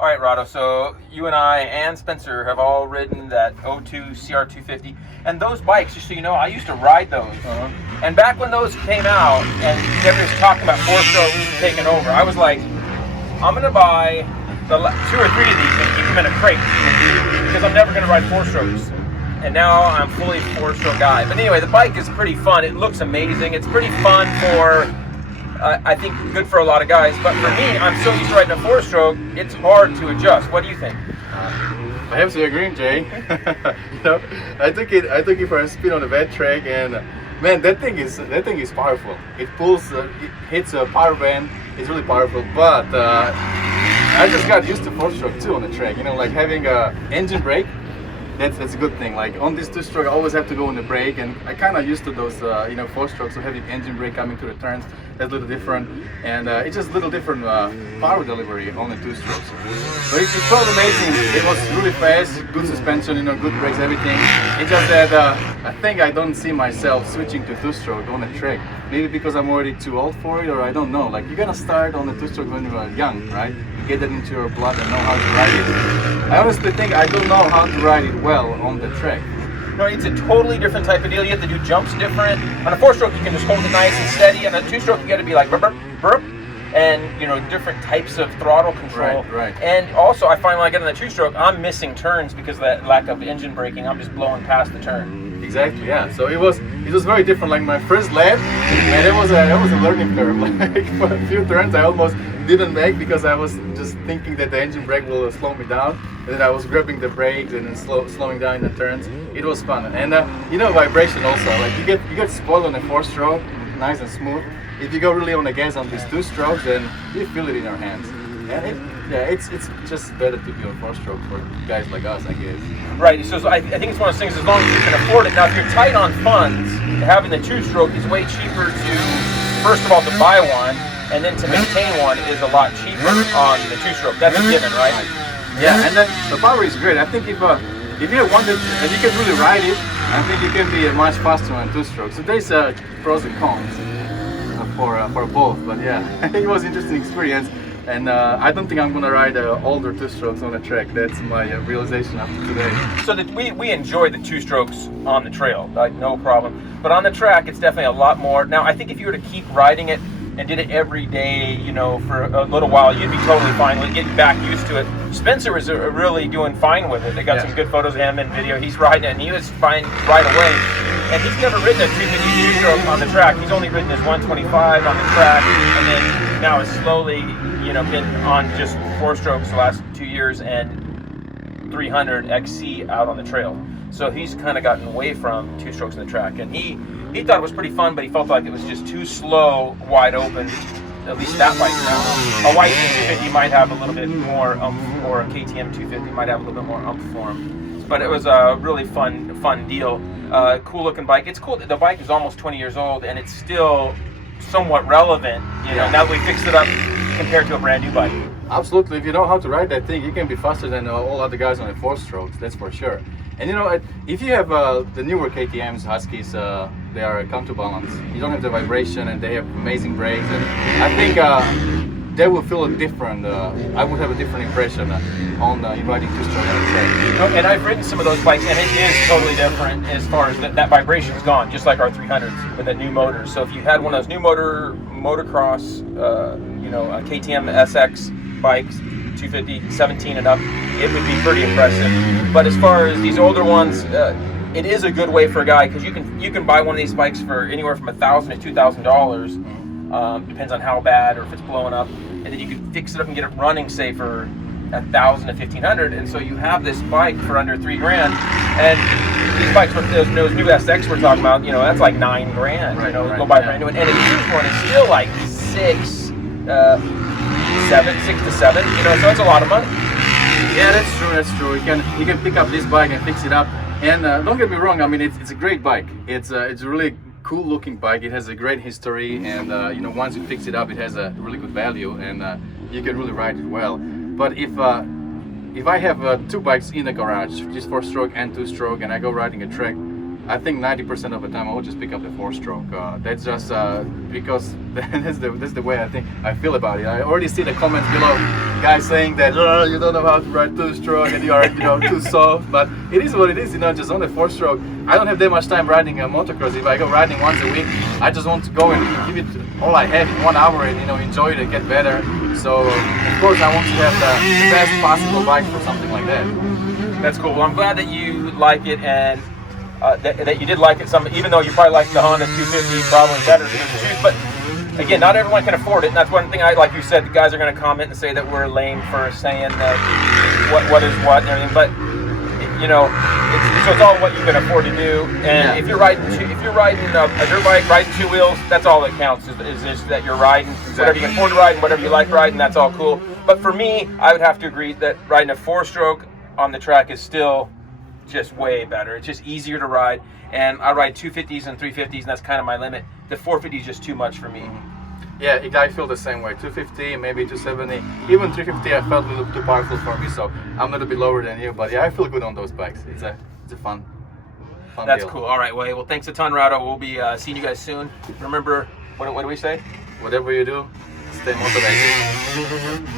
All right, Rado, so you and I and Spencer have all ridden that O2 CR250. And those bikes, just so you know, I used to ride those. And back when those came out and everybody was talking about four-strokes taking over, I was like, I'm going to buy the 2 or 3 of these and keep them in a crate because I'm never going to ride four-strokes. And now I'm fully four-stroke guy. But anyway, the bike is pretty fun. It looks amazing. It's pretty fun for... I think good for a lot of guys, but for me, I'm so used to riding a four-stroke, it's hard to adjust. What do you think? I have to agree, Jay. I took it for a spin on the wet track, and man, that thing is powerful. It pulls, it hits a power band. It's really powerful. But I just got used to four-stroke too on the track. Like having a engine brake. That's a good thing. Like on this two-stroke, I always have to go on the brake, and I kind of used to those, four-strokes, so having engine brake coming to the turns. That's a little different, and it's just a little different power delivery on the two-strokes. But it felt amazing. It was really fast, good suspension, good brakes, everything. It's just that I think I don't see myself switching to two-stroke on the track. Maybe because I'm already too old for it, or I don't know. Like you're gonna start on the two-stroke when you are young, right? You get that into your blood and know how to ride it. I honestly think I don't know how to ride it well on the track. No, it's a totally different type of deal. You have to do jumps different. On a four-stroke, you can just hold it nice and steady. On a two-stroke, you got to be like burp, burp, burp, and different types of throttle control. Right. And also, I find when I get on the two-stroke, I'm missing turns because of that lack of engine braking. I'm just blowing past the turn. Exactly. Yeah. So it was very different. Like my first lap, and it was a learning curve. Like for a few turns, I almost didn't make because I was just thinking that the engine brake will slow me down, and then I was grabbing the brakes and then slowing down in the turns. It was fun, and vibration also. Like you get spoiled on a four-stroke, nice and smooth. If you go really on the gas on these two strokes, then you feel it in your hands. And it's just better to be on four-stroke for guys like us, I guess. Right. So I think it's one of those things. As long as you can afford it. Now, if you're tight on funds, having the two-stroke is way cheaper to, first of all, to buy one. And then to maintain one is a lot cheaper on the two-stroke. That's a given, right? Yeah, and then the power is great. I think if you wanted and you can really ride it, I think you can be much faster on two-stroke. So there's pros and cons for both. But yeah, it was an interesting experience. And I don't think I'm gonna ride older two-strokes on the track. That's my realization after today. So that we enjoy the two-strokes on the trail, like no problem. But on the track, it's definitely a lot more. Now, I think if you were to keep riding it and did it every day, for a little while, you'd be totally fine with getting back used to it. Spencer was really doing fine with it. They got some good photos of him and video. He's riding it, and he was fine right away. And he's never ridden a 350 two-stroke on the track. He's only ridden his 125 on the track, and then now has slowly, been on just four strokes the last 2 years and 300 XC out on the trail. So he's kind of gotten away from two strokes on the track, and he thought it was pretty fun, but he felt like it was just too slow, wide open. At least that bike now. A white 250 might have a little bit more umph, or a KTM 250 might have a little bit more umph for him. But it was a really fun deal. Cool looking bike. It's cool that the bike is almost 20 years old and it's still somewhat relevant. Now that we fixed it up compared to a brand new bike. Absolutely. If you know how to ride that thing, you can be faster than all other guys on the four strokes. That's for sure. And if you have the newer KTMs, Huskies, they are counterbalance. You don't have the vibration, and they have amazing brakes. And I think they will feel a different. I would have a different impression on riding two-stroke on the track. And I've ridden some of those bikes, and it is totally different as far as that vibration is gone, just like our 300s with the new motors. So if you had one of those new motocross, a KTM SX bikes, 250, 17 and up, it would be pretty impressive. But as far as these older ones, it is a good way for a guy, because you can buy one of these bikes for anywhere from $1,000 to $2,000. Depends on how bad or if it's blowing up, and then you can fix it up and get it running, say for $1,000 to $1,500, and so you have this bike for under $3,000. And these bikes with those new SX we're talking about, that's like $9,000. Go buy a brand new one, and a used one is still like six to seven. So it's a lot of money. Yeah, that's true. You can pick up this bike and fix it up. And don't get me wrong, I mean it's a great bike. It's a really cool looking bike. It has a great history, and once you fix it up, it has a really good value, and you can really ride it well. But if I have two bikes in the garage, just four-stroke and two-stroke, and I go riding a track, I think 90% of the time I will just pick up the 4-stroke. That's just because that's the way I feel about it. I already see the comments below, guys saying that you don't know how to ride 2-stroke and you are too soft. But it is what it is, just on the 4-stroke. I don't have that much time riding a motocross. If I go riding once a week, I just want to go and give it all I have in 1 hour and enjoy it and get better. So of course I want to have the best possible bike for something like that. That's cool. Well, I'm glad that you like it, and that you did like it some, even though you probably like the Honda 250 probably better than the shoes. But again, not everyone can afford it, and that's one thing like you said, the guys are going to comment and say that we're lame for saying that what is what and everything. But it's all what you can afford to do. And if you're riding a dirt bike, riding 2 wheels, that's all that counts. Is just that you're riding whatever you can afford to ride and whatever you like riding. That's all cool. But for me, I would have to agree that riding a 4-stroke on the track is still just way better. It's just easier to ride, and I ride 250s and 350s, and that's kind of my limit. The 450 is just too much for me. Yeah, I feel the same way. 250, maybe 270, even 350 I felt a little too powerful for me, so I'm a little bit lower than you, but yeah, I feel good on those bikes. It's a fun That's deal. Cool. All right, well, thanks a ton, Rado. We'll be seeing you guys soon. Remember, what do we say? Whatever you do, stay motivated.